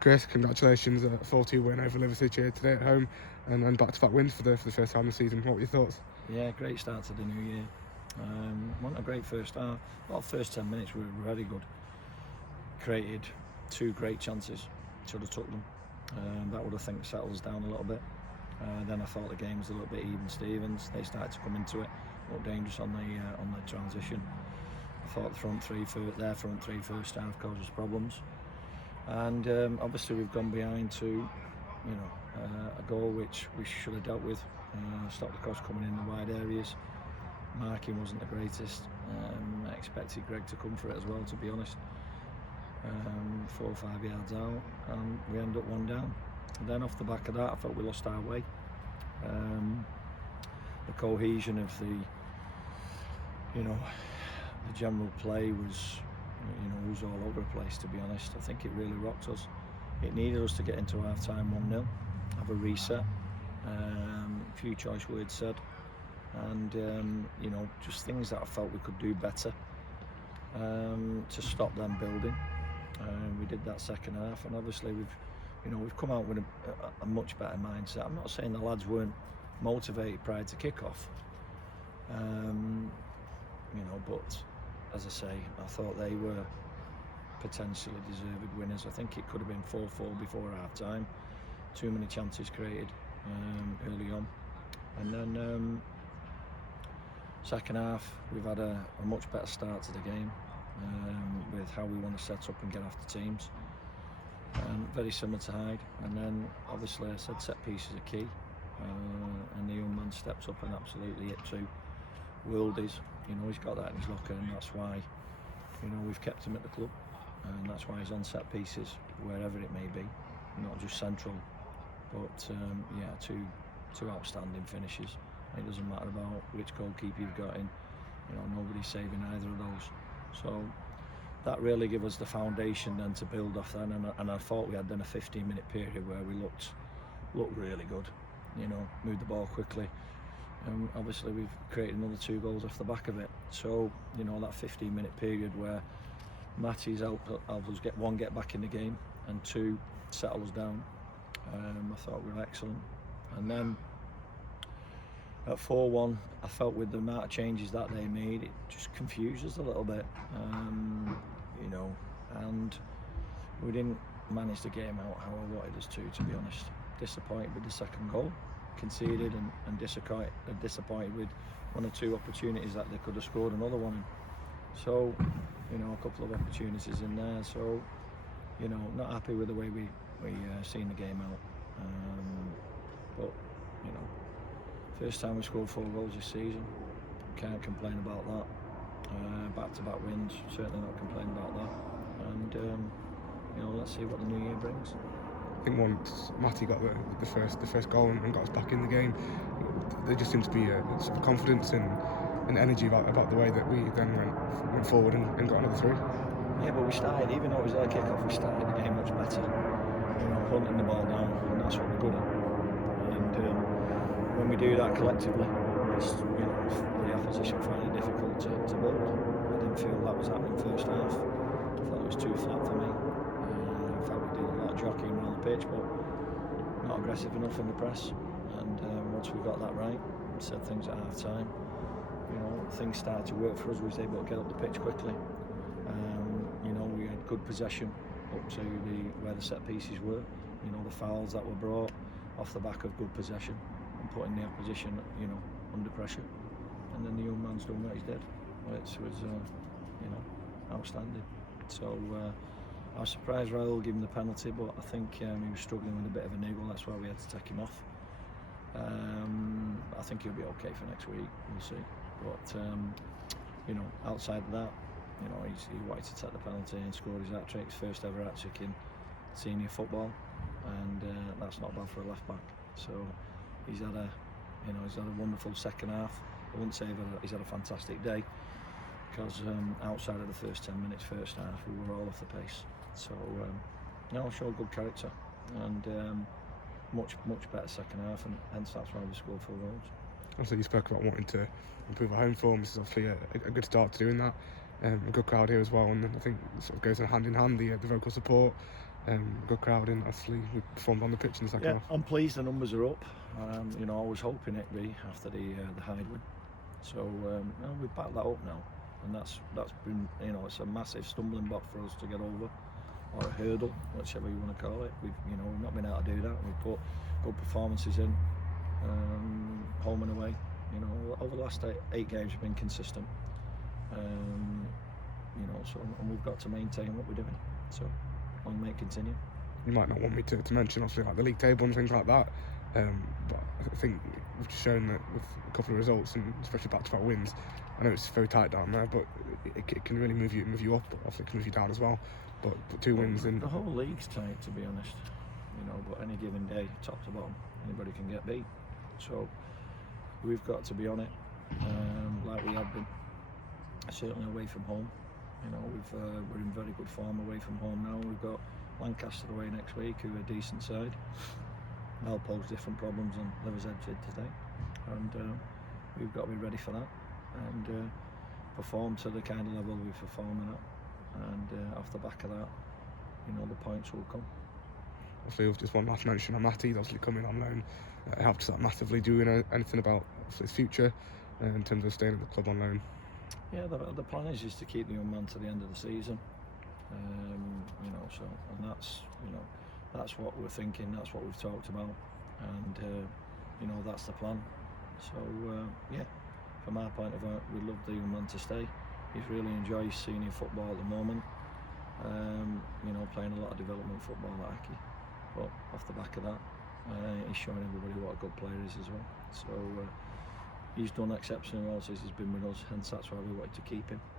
Chris, congratulations, a 4-2 win over Liversedge here today at home, and back-to-back wins for the first time this season. What were your thoughts? Yeah, great start to the new year. Wasn't a great first half. Well, first 10 minutes were very good. Created 2 great chances. Should have took them. That would have, I think, settled us down a little bit. Then I thought the game was a little bit even Stevens. They started to come into it, looked dangerous on the transition. I thought their front three first half caused us problems. And obviously we've gone behind to, a goal which we should have dealt with. Stopped the cross coming in the wide areas. Marking wasn't the greatest. I expected Greg to come for it as well, to be honest. 4 or 5 yards out, and we end up 1 down. And then off the back of that, I felt we lost our way. The cohesion of the general play was all over the place, to be honest. I think it really rocked us. It needed us to get into half-time 1-0, have a reset, a few choice words said, and just things that I felt we could do better to stop them building. We did that second half, and obviously we've come out with a much better mindset. I'm not saying the lads weren't motivated prior to kick-off, but as I say, I thought they were potentially deserved winners. I think it could have been 4-4 before half-time. Too many chances created early on, and then second half we've had a much better start to the game with how we want to set up and get after teams. Very similar to Hyde, and then obviously I said set pieces are key, and the young man stepped up and absolutely hit 2 worldies. He's got that in his locker, and that's why we've kept him at the club, and that's why he's on set pieces wherever it may be, not just central. But two outstanding finishes. It doesn't matter about which goalkeeper you've got in, nobody's saving either of those. So that really gave us the foundation then to build off then, and I thought we had then a 15-minute period where we looked really good, moved the ball quickly. Obviously we've created another 2 goals off the back of it. So that 15-minute period where Matty's helped us get back in the game, and 2 settle us down. I thought we were excellent. And then at 4-1, I felt with the amount of changes that they made, it just confused us a little bit, and we didn't manage the game out how I wanted us to be honest. Disappointed with the second goal, conceded, and disappointed with 1 or 2 opportunities that they could have scored another one in. So, a couple of opportunities in there, so, not happy with the way we seen the game out. But, first time we scored 4 goals this season, can't complain about that. Back-to-back wins, certainly not complaining about that. And let's see what the new year brings. I think once Matty got the first goal and got us back in the game, there just seems to be a sort of confidence and energy about the way that we then went forward and got another 3. Yeah, but we started, even though it was their kick-off, we started the game much better. Hunting the ball down, and that's what we're good at. And when we do that collectively, it's, the opposition find it difficult to build. I didn't feel that was happening first half. I thought it was too flat for me. I felt we did a lot of jockeying around the pitch, but not aggressive enough in the press. And once we got that right, said things at half-time, things started to work for us. We was able to get up the pitch quickly. We had good possession up to where the set pieces were. The fouls that were brought off the back of good possession and putting the opposition, under pressure. And then the young man's done what he's did, which was, outstanding. So I was surprised Raul gave him the penalty, but I think he was struggling with a bit of a niggle. That's why we had to take him off. I think he'll be okay for next week. We'll see. But outside of that, he wanted to take the penalty and scored his hat-trick, his first ever hat-trick in senior football, and that's not bad for a left back. So he's had a wonderful second half. I wouldn't say he's had a fantastic day, because outside of the first 10 minutes first half we were all off the pace. So showed good character, and much better second half, and hence that's why we scored 4 goals. Also, you spoke about wanting to improve our home form. This is obviously a good start to doing that. A good crowd here as well, and I think it sort of goes hand in hand, the vocal support. Good crowd in. Obviously, we performed on the pitch in the second Yeah, half. I'm pleased the numbers are up. You know, I was hoping it'd be after the Hyde win. So no, we've backed that up now, and that's been, you know, it's a massive stumbling block for us to get over, or a hurdle, whichever you want to call it. We've not been able to do that. We've put good performances in, home and away. You know, over the last eight games, we've been consistent. You know, so, and we've got to maintain what we're doing. So, long may it continue. You might not want me to mention, obviously, like the league table and things like that, but I think we've just shown that with a couple of results, and especially back-to-back wins, I know it's very tight down there, but it can really move you up, but obviously it can move you down as well. But 2 wins in... The whole league's tight, to be honest. You know, but any given day, top to bottom, anybody can get beat. So, we've got to be on it, like we have been. Certainly away from home. You know, we're in very good form away from home now. We've got Lancaster away next week, who are a decent side. They'll pose different problems than Liversedge did today, and we've got to be ready for that and perform to the kind of level we're performing at. And off the back of that, you know, the points will come. Obviously, just one last mention on Matty. He's obviously coming on loan. It helps that massively. Do you know anything about his future in terms of staying at the club on loan? Yeah, the plan is to keep the young man to the end of the season. You know, so, and that's, you know, that's what we're thinking. That's what we've talked about, and you know, that's the plan. So yeah, from our point of view, we'd love the young man to stay. He's really enjoys senior football at the moment. You know, playing a lot of development football at Aki. But off the back of that, he's showing everybody what a good player is as well. So he's done exceptionally well since he's been with us, hence that's why we wanted to keep him.